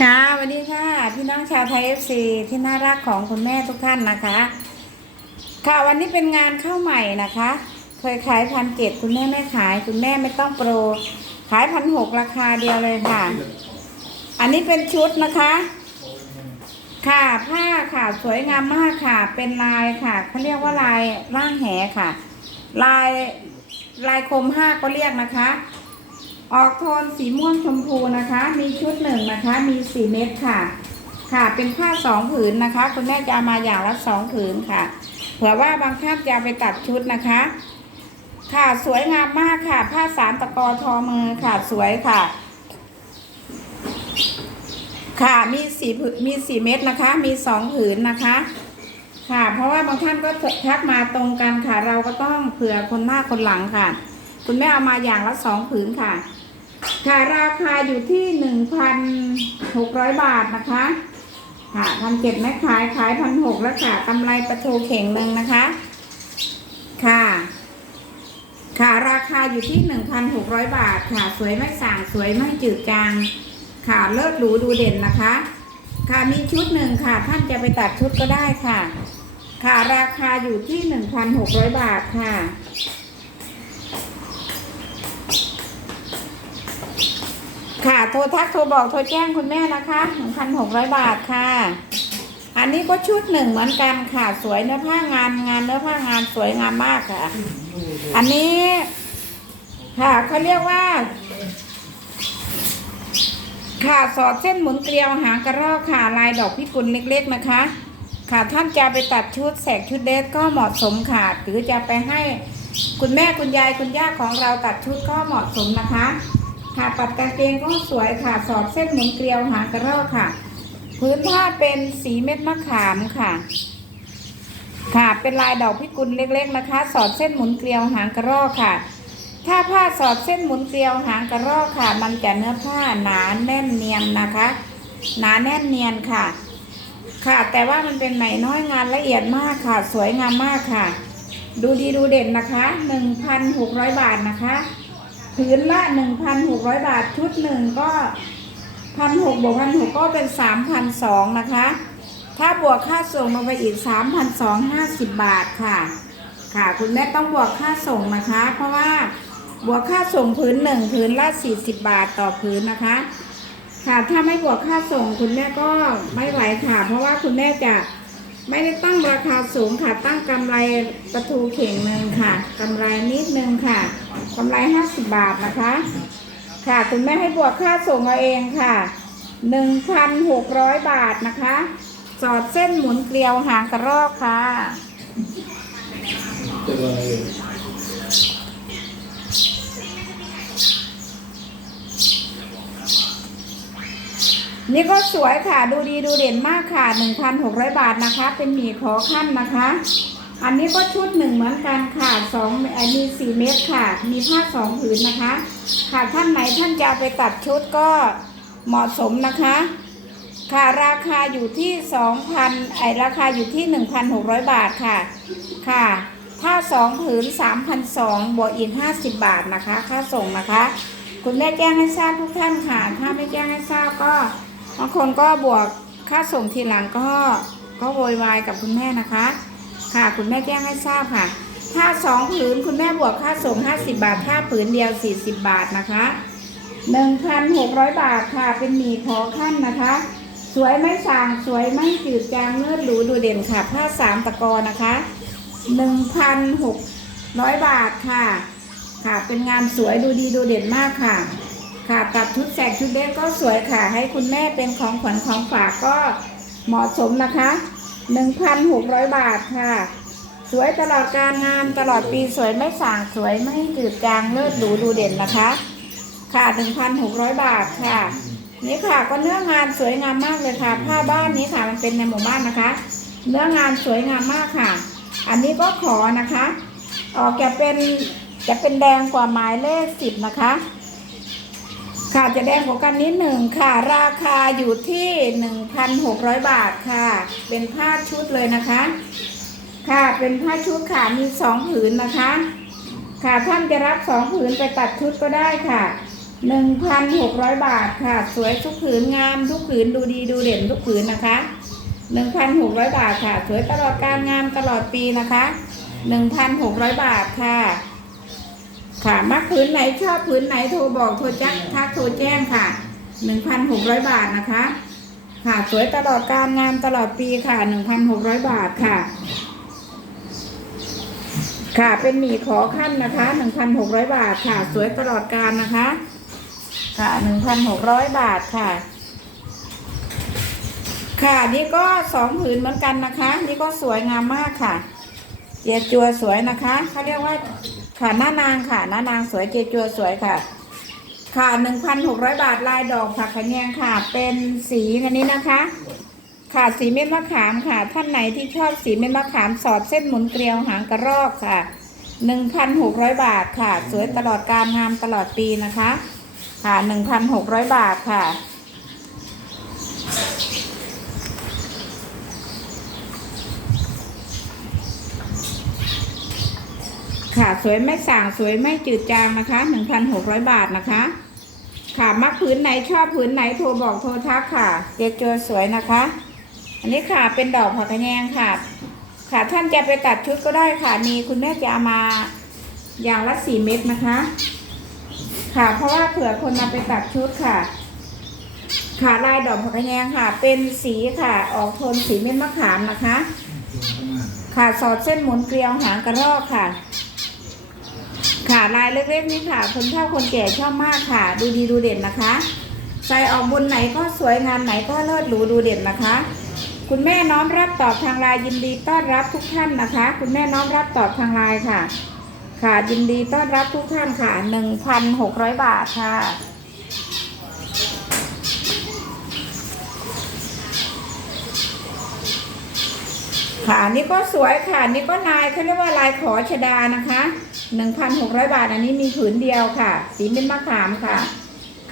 ค่ะสวัสดีค่ะ พี่น้องชาวไทยเอฟซีที่น่ารักของคุณแม่ทุกท่านนะคะ ค่ะวันนี้เป็นงานเข้าใหม่นะคะ เคยขายพันเจ็ดคุณแม่ไม่ขาย คุณแม่ไม่ต้องโปร ขายพันหกราคาเดียวเลยค่ะ อันนี้เป็นชุดนะคะ ค่ะผ้าค่ะสวยงามมากค่ะ เป็นลายค่ะเขาเรียกว่าลายร่างแหค่ะ ลายลายคมห้าก็เรียกนะคะ ออกโทนสีม่วงชมพูนะคะ มีชุดหนึ่งนะคะ มีสี่เม็ดค่ะ ค่ะ เป็นผ้าสองผืนนะคะ คุณแม่จะามาอย่างละสองผืนค่ะ เผื่อว่าบางท่านจะไปตัดชุดนะคะ ค่ะ สวยงามมากค่ะ ผ้าสามตะกอทอมือค่ะ สวยค่ะ ค่ะ มีสี่มีสี่เม็ดนะคะ มีสองผืนนะคะ ค่ะ เพราะว่าบางท่านก็ทักมาตรงกันค่ะ เราก็ต้องเผื่อคนหน้าคนหลังค่ะ คุณแม่เอามาอย่างละสองผืนค่ะ ค่ะราคาอยู่ที่หนึ่งพันหกร้อยบาทนะคะ ค่ะพันเจ็ดแม่ขายขายพันหกแล้วค่ะกำไรประตูเข่งหนึ่งนะคะ ค่ะ ค่ะราคาอยู่ที่หนึ่งพันหกร้อยบาทค่ะ สวยไม่ส่างสวยไม่จืดจางค่ะเลิศหรูดูเด่นนะคะ ค่ะมีชุดหนึ่งค่ะ ท่านจะไปตัดชุดก็ได้ค่ะ ค่ะราคาอยู่ที่หนึ่งพันหกร้อยบาทค่ะ ค่ะโทรทักโทรบอกโทรแจ้งคุณแม่นะคะหนึ่งพันหกร้อยบาทค่ะ อันนี้ก็ชุดหนึ่งเหมือนกันค่ะ สวยเนื้อผ้างานงานเนื้อผ้างานสวยงามมากค่ะ อันนี้ค่ะเขาเรียกว่า ค่ะสอดเส้นหมุนเกลียวหางกระรอกค่ะลายดอกพิกุลเล็ก ๆนะคะ ค่ะท่านจะไปตัดชุดแสกชุดเดรสก็เหมาะสมค่ะหรือจะไปให้คุณแม่คุณยายคุณย่าของเราตัดชุดก็เหมาะสมนะคะ ค่ะปัดกางเกงก็สวยค่ะ สอดเส้นหมุนเกลียวหางกระรอกค่ะ พื้นผ้าเป็นสีเม็ดมะขามค่ะ ค่ะเป็นลายดอกพิกุลเล็กๆนะคะ สอดเส้นหมุนเกลียวหางกระรอกค่ะ ถ้าผ้าสอดเส้นหมุนเกลียวหางกระรอกค่ะ มันจะเนื้อผ้าหนาแน่นเนียนนะคะ หนาแน่นเนียนค่ะ ค่ะแต่ว่ามันเป็นไหมน้อยงานละเอียดมากค่ะ สวยงามมากค่ะ ดูดีดูเด่นนะคะ 1,600 บาทนะคะ ผืนละ1,600บาทชุดหนึ่งก็พันหกบวกพันหกก็เป็น3,200นะคะ ถ้าบวกค่าส่งลงไปอีก3,250บาทค่ะ ค่ะ คุณแม่ต้องบวกค่าส่งนะคะ เพราะว่าบวกค่าส่งผืนหนึ่งผืนละ40บาทต่อผืนนะคะ ค่ะถ้าไม่บวกค่าส่งคุณแม่ก็ไม่ไหวค่ะ เพราะว่าคุณแม่จะ ไม่ได้ตั้งราคาสูงค่ะ ตั้งกำไรประตูเข่งหนึ่งค่ะกำไรนิดนึงค่ะกำไรห้าสิบาทนะคะ ค่ะคุณแม่ให้บวกค่าส่งเอาเองค่ะหนึ่งพันหกร้อยบาทนะคะ สอดเส้นหมุนเกลียวหางกระรอกค่ะ นี่ก็สวยค่ะ ดูดีดูเด่นมากค่ะ 1,600 บาทนะคะ เป็นหมี่ขอขั้นนะคะ อันนี้ก็ชุดหนึ่งเหมือนกันค่ะสองอ่อมีสี่เม็ดค่ะ มีผ้าสองผืนนะคะค่ะท่านไหนท่านจะไปตัดชุดก็เหมาะสมนะคะ ค่ะราคาอยู่ที่ 2,000ไอราคาอยู่ที่ 1,600 บาทค่ะ ค่ะ ถ้าสองผืน3,200บวกอีก 50 บาทนะคะ ค่าส่งนะคะคุณแม่แจ้งให้ทราบทุกท่านค่ะ ถ้าไม่แจ้งให้ทราบก็ บางคนก็บวกค่าส่งทีหลังก็ก็โวยวายกับคุณแม่นะคะ ค่ะคุณแม่แจ้งให้ทราบค่ะ ถ้าสองผืนคุณแม่บวกค่าส่ง 50 บาท ถ้าผืนเดียว 40 บาทนะคะ 1,600 บาทค่ะเป็นหมี่ขอขั้นนะคะ สวยไม่สางสวยไม่จืดจางเลือดหรูดูเด่นค่ะผ้าสามตะกอนะคะ1,600 บาทค่ะ ค่ะเป็นงานสวยดูดีดูเด่นมากค่ะ ค่ะตัดชุดแสกชุดเล็กก็สวยค่ะ ให้คุณแม่เป็นของขวัญของฝากก็เหมาะสมนะคะ 1,600 บาทค่ะ สวยตลอดการงานตลอดปีสวยไม่ส่างสวยไม่จืดจางเลิศหรูดูเด่นนะคะ ค่ะ 1,600 บาทค่ะ นี่ค่ะก็เนื้องานสวยงามมากเลยค่ะ ผ้าบ้านนี้ค่ะมันเป็นในหมู่บ้านนะคะ เนื้องานสวยงามมากค่ะ อันนี้ก็ขอนะคะ ออกจะเป็นจะเป็นแดงกว่าหมายเลขสิบนะคะ ค่ะจะแดงกว่ากันนิดหนึ่งค่ะ ราคาอยู่ที่หนึ่งพันหกร้อยบาทค่ะ เป็นผ้าชุดเลยนะคะ ค่ะเป็นผ้าชุดค่ะมีสองผืนนะคะ ค่ะท่านจะรับสองผืนไปตัดชุดก็ได้ค่ะหนึ่งพันหกร้อยบาทค่ะ สวยทุกผืนงามทุกผืนดูดีดูเด่นทุกผืนนะคะหนึ่งพันหกร้อยบาทค่ะ สวยตลอดการงามตลอดปีนะคะหนึ่งพันหกร้อยบาทค่ะ ค่ะ มักผืนไหนชอบผืนไหนโทรบอกโทรแจักทักโทรแจ้งค่ะหนึ่งพันหกร้อยบาทนะคะ ค่ะสวยตลอดการงามตลอดปีค่ะหนึ่งพันหกร้อยบาทค่ะ ค่ะเป็นหมี่ขอขั้นนะคะหนึ่งพันหกร้อยบาทค่ะ สวยตลอดการนะคะ ค่ะหนึ่งพันหกร้อยบาทค่ะค่ะนี่ก็สองผืนเหมือนกันนะคะ นี่ก็สวยงามมากค่ะเจียจัวสวยนะคะเขาเรียกว่า ค่ะหน้านางค่ะหน้านางสวยเจียจัวสวยค่ะ ค่ะหนึ่งพันหกร้อยบาทลายดอกผักขะแยงค่ะ เป็นสีอันนี้นะคะ ค่ะสีเม็ดมะขามค่ะ ท่านไหนที่ชอบสีเม็ดมะขามสอดเส้นหมุนเกลียวหางกระรอกค่ะหนึ่งพันหกร้อยบาทค่ะ สวยตลอดการงามตลอดปีนะคะ ค่ะหนึ่งพันหกร้อยบาทค่ะ ค่ะสวยไม่ส่างสวยไม่จืดจางนะคะหนึ่งพันหกร้อยบาทนะคะ ค่ะมักผืนไหนชอบผืนไหนโทรบอกโทรทักค่ะเจเจอสวยนะคะ อันนี้ค่ะเป็นดอกผักกระแยงค่ะ ค่ะท่านจะไปตัดชุดก็ได้ค่ะมีคุณแม่จะเอามาอย่างละสี่เม็ดนะคะ ค่ะเพราะว่าเผื่อคนมาไปตัดชุดค่ะ ค่ะลายดอกผักกระแยงค่ะ เป็นสีค่ะออกโทนสีเม็ดมะขามนะคะ ค่ะสอดเส้นหมุนเกลียวหางกระรอกค่ะ ค่ะลายเล็กๆนี่ค่ะ คนเฒ่าคนแก่ชอบมากค่ะ ดูดีดูเด่นนะคะ ใส่ออกบนไหนก็สวยงานไหนก็เลิศหรูดูเด่นนะคะ คุณแม่น้อมรับตอบทางไลน์ยินดีต้อนรับทุกท่านนะคะ คุณแม่น้อมรับตอบทางไลน์ค่ะ ค่ะยินดีต้อนรับทุกท่านค่ะหนึ่งพันหกร้อยบาทค่ะค่ะนี่ก็สวยค่ะ นี่ก็ลายเขาเรียกว่าลายขอชดานะคะ หนึ่งพันหกร้อยบาท อันนี้มีผืนเดียวค่ะ สีเป็นมะขามค่ะ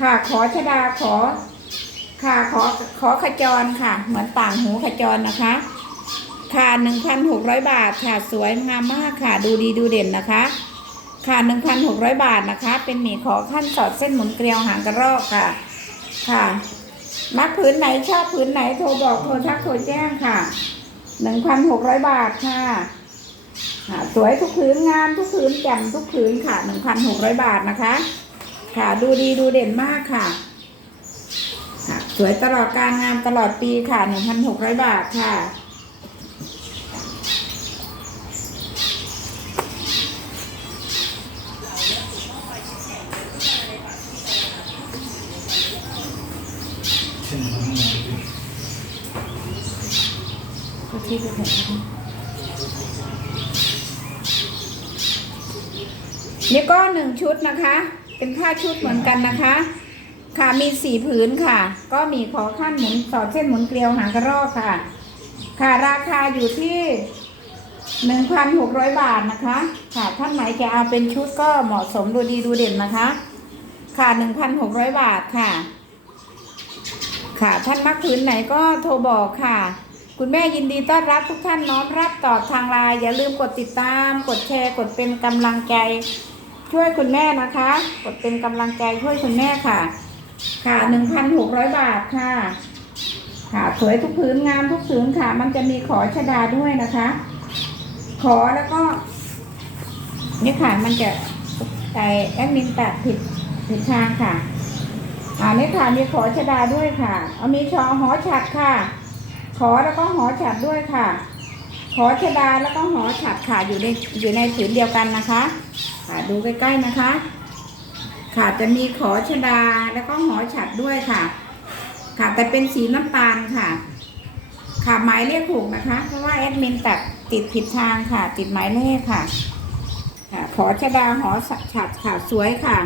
ค่ะขอชดาขอ ค่ะขอขอขจรค่ะ เหมือนต่างหูขจรนะคะ ค่ะหนึ่งพันหกร้อยบาทค่ะสวยงามมากค่ะ ดูดีดูเด่นนะคะ ค่ะหนึ่งพันหกร้อยบาทนะคะ เป็นหมี่ขอขั้นสอดเส้นหมุนเกลียวหางกระรอกค่ะ ค่ะมักผืนไหนชอบผืนไหนโทรบอกโทรทักโทรแจ้งค่ะหนึ่งพันหกร้อยบาทค่ะ สวยทุกผืนงามทุกผืนแจ่มทุกผืนค่ะหนึ่งพันหกร้อยบาทนะคะ ค่ะดูดีดูเด่นมากค่ะค่ะสวยตลอดการงานตลอดปีค่ะหนึ่งพันหกร้อยบาทค่ะนี่ นี่ก็หนึ่งชุดนะคะ เป็นผ้าชุดเหมือนกันนะคะ ค่ะมีสี่ผืนค่ะ ก็มีขอขั้นหมุนสอดเส้นหมุนเกลียวหางกระรอกค่ะ ค่ะราคาอยู่ที่หนึ่งพันหกร้อยบาทนะคะ ค่ะท่านไหนจะเอาเป็นชุดก็เหมาะสมดูดีดูเด่นนะคะ ค่ะหนึ่งพันหกร้อยบาทค่ะ ค่ะท่านมักผืนไหนก็โทรบอกค่ะ คุณแม่ยินดีต้อนรับทุกท่านน้อมรับตอบทางไลน์อย่าลืมกดติดตาม กดแชร์กดเป็นกำลังใจ ช่วยคุณแม่นะคะ กดเป็นกำลังใจช่วยคุณแม่ค่ะ ค่ะหนึ่งพันหกร้อยบาทค่ะ ค่ะสวยทุกผืนงามทุกผืนค่ะ มันจะมีขอชดาด้วยนะคะ ขอแล้วก็นี่ค่ะมันจะใส่แอดมินตัดผิดผิดทางค่ะอ่านี่ค่ะมีขอชดาด้วยค่ะ เอามีชอหอฉัดค่ะ ขอแล้วก็หอฉัดด้วยค่ะ ขอชดาแล้วก็หอฉัดค่ะอยู่ในอยู่ในผืนเดียวกันนะคะค่ะดูใกล้ๆนะคะ ค่ะจะมีขอชดาแล้วก็หอฉัดด้วยค่ะ ค่ะแต่เป็นสีน้ำตาลค่ะ ค่ะหมายเลขถูกนะคะ เพราะว่าแอดมินตัดติดผิดทางค่ะ ติดหมายเลขค่ะค่ะขอชดาหอฉัดค่ะสวยค่ะ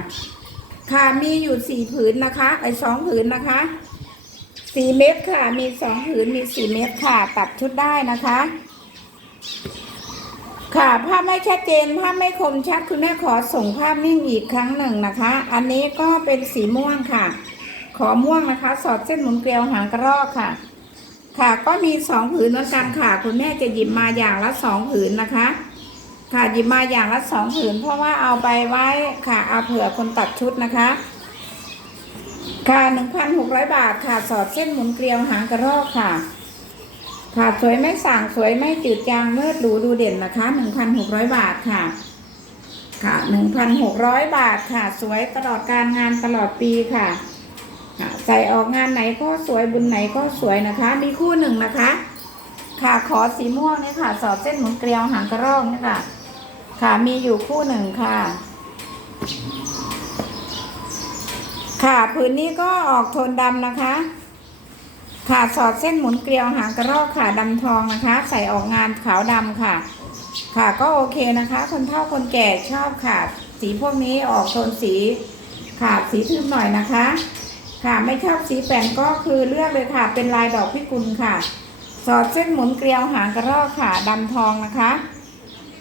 ค่ะมีอยู่สี่ผืนนะคะไอ้สองผืนนะคะสี่เม็ดค่ะ มีสองผืนมีสี่เม็ดค่ะ ตัดชุดได้นะคะ ค่ะ ภาพไม่ชัดเจน ภาพไม่คมชัดคุณแม่ขอส่งภาพนิ่งอีกครั้งหนึ่งนะคะ อันนี้ก็เป็นสีม่วงค่ะ ขอม่วงนะคะ สอดเส้นหมุนเกลียวหางกระรอกค่ะ ค่ะก็มีสองผืนเหมือนกันค่ะ คุณแม่จะหยิบมาอย่างละสองผืนนะคะ ค่ะหยิบมาอย่างละสองผืน เพราะว่าเอาไปไว้ค่ะ เอาเผื่อคนตัดชุดนะคะ ค่ะหนึ่งพันหกร้อยบาทค่ะ สอดเส้นหมุนเกลียวหางกระรอกค่ะ ค่ะสวยไม่สั่งสวยไม่จืดจางเลิศหรูดูเด่นนะคะหนึ่งพันหกร้อยบาทค่ะ ค่ะหนึ่งพันหกร้อยบาทค่ะ สวยตลอดการงานตลอดปีค่ะค่ะ ใส่ออกงานไหนก็สวยบุญไหนก็สวยนะคะ มีคู่หนึ่งนะคะ ค่ะขอสีม่วงนี่ค่ะ สอดเส้นหมุนเกลียวหางกระรอกนี่ค่ะ ค่ะมีอยู่คู่หนึ่งค่ะค่ะผืนนี้ก็ออกโทนดำนะคะ ค่ะสอดเส้นหมุนเกลียวหางกระรอกค่ะดำทองนะคะ ใส่ออกงานขาวดำค่ะ ค่ะก็โอเคนะคะ คนเฒ่าคนแก่ชอบค่ะ สีพวกนี้ออกโทนสีค่ะสีทึบหน่อยนะคะ ค่ะไม่ชอบสีแป่นก็คือเลือกเลยค่ะ เป็นลายดอกพิกุลค่ะ สอดเส้นหมุนเกลียวหางกระรอกค่ะดำทองนะคะ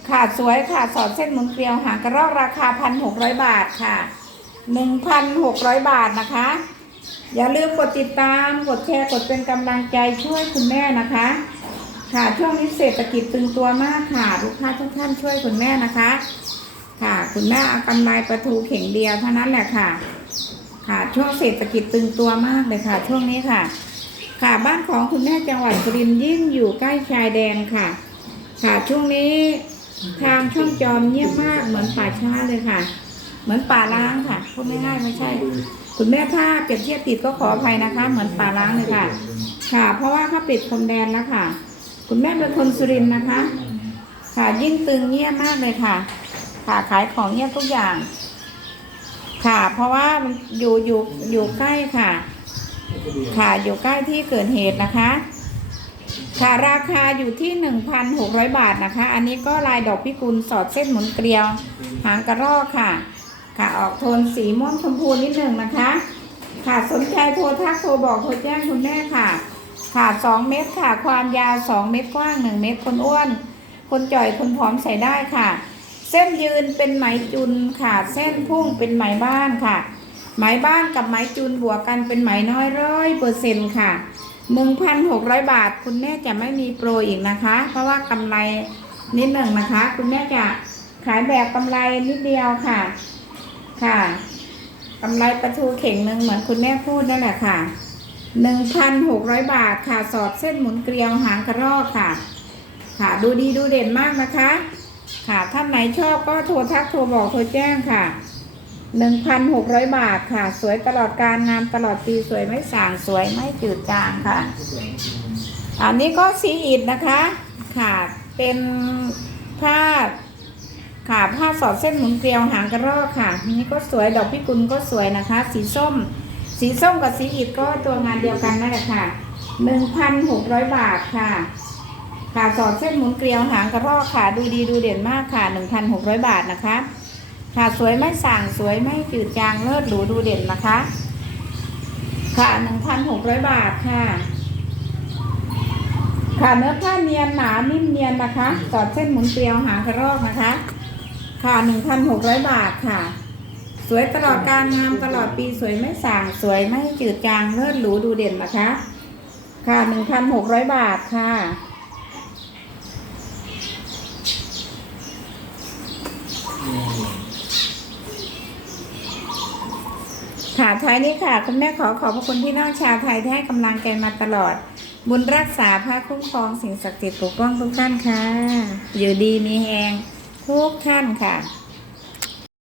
ค่ะสวยค่ะสอดเส้นหมุนเกลียวหางกระรอกราคาพันหกร้อยบาทค่ะหนึ่งพันหกร้อยบาทนะคะ อย่าลืมกดติดตาม กดแชร์ กดเป็นกำลังใจช่วยคุณแม่นะคะ ค่ะ ช่วงนี้เศรษฐกิจตึงตัวมากค่ะ ลูกค้าทุกท่านช่วยคุณแม่นะคะ ค่ะ คุณแม่เอากำไรประทูเข่งเดียวเท่านั้นแหละค่ะ ค่ะช่วงเศรษฐกิจตึงตัวมากเลยค่ะ ช่วงนี้ค่ะ ค่ะบ้านของคุณแม่จังหวัดสุรินทร์ยิ่งอยู่ใกล้ชายแดนค่ะ ค่ะช่วงนี้ทางช่องจอมเงียบมากเหมือนป่าช้าเลยค่ะ เหมือนป่าล้างค่ะพูดง่ายๆไม่ใช่ คุณแม่ถ้าเปรียบเทียบติดก็ขออภัยนะคะ เหมือนป่าล้างเลยค่ะ ค่ะ เพราะว่าเขาปิดพรมแดนแล้วค่ะ คุณแม่เป็นคนสุรินทร์นะคะ ค่ะยิ่งตึงเงียบมากเลยค่ะ ค่ะขายของเงียบทุกอย่าง ค่ะ เพราะว่ามันอยู่อยู่อยู่ใกล้ค่ะ ค่ะอยู่ใกล้ที่เกิดเหตุนะคะ ค่ะราคาอยู่ที่1,600บาทนะคะ อันนี้ก็ลายดอกพิกุลสอดเส้นหมุนเกลียว หางกระรอกค่ะ ค่ะออกโทนสีม่วงชมพูนิดหนึ่งนะคะ ค่ะสนใจโทรทักโทรบอกโทรแจ้งคุณแม่ค่ะ ค่ะ2เมตรค่ะ ความยาว2เมตรกว้าง1เมตรคนอ้วน คนจ่อยคนผอมใส่ได้ค่ะ เส้นยืนเป็นไหมจุนค่ะ เส้นพุ่งเป็นไหมบ้านค่ะ ไหมบ้านกับไหมจุนบวกกันเป็นไหมน้อยร้อยเปอร์เซ็นต์ค่ะ1,600บาท คุณแม่จะไม่มีโปรอีกนะคะ เพราะว่ากำไรนิดหนึ่งนะคะ คุณแม่จะขายแบบกำไรนิดเดียวค่ะ ค่ะกำไรประทูเข่งหนึ่งเหมือนคุณแม่พูดนั่นแหละค่ะ1,600บาทค่ะ สอดเส้นหมุนเกลียวหางกระรอกค่ะ ค่ะดูดีดูเด่นมากนะคะ ค่ะท่านไหนชอบก็โทรทักโทรบอกโทรแจ้งค่ะ1,600บาทค่ะ สวยตลอดการงานตลอดปีสวยไม่สางสวยไม่จืดจางค่ะ อันนี้ก็สีอิฐนะคะ ค่ะเป็นผ้า ค่ะผ้าสอดเส้นหมุนเกลียวหางกระรอกค่ะนี่ก็สวยดอกพิกุลก็สวยนะคะ สีส้ม สีส้มกับสีอิฐก็ตัวงานเดียวกันนั่นแหละค่ะ1,600บาทค่ะค่ะสอดเส้นหมุนเกลียวหางกระรอกค่ะ ดูดีดูเด่นมากค่ะ1,600บาทนะคะ ค่ะสวยไม่ส่างสวยไม่จืดจางเลิศหรูดูเด่นนะคะ ค่ะ1,600บาทค่ะค่ะเนื้อผ้าเนียนหนานิ่มเนียนนะคะสอดเส้นหมุนเกลียวหางกระรอกนะคะ ค่ะ1,600บาทค่ะ สวยตลอดการงามตลอดปีสวยไม่ส่างสวยไม่จืดจางเลิศหรูดูเด่นนะคะ ค่ะ1,600บาทค่ะค่ะท้ายนี้ค่ะ คุณแม่ขอขอบพระคุณพี่น้องชาวไทยที่ให้กำลังใจมาตลอด บุญรักษาพระคุ้มครองสิ่งศักดิ์สิทธิ์ปกป้องทุกท่านค่ะ อยู่ดีมีแหง ทุกท่านค่ะ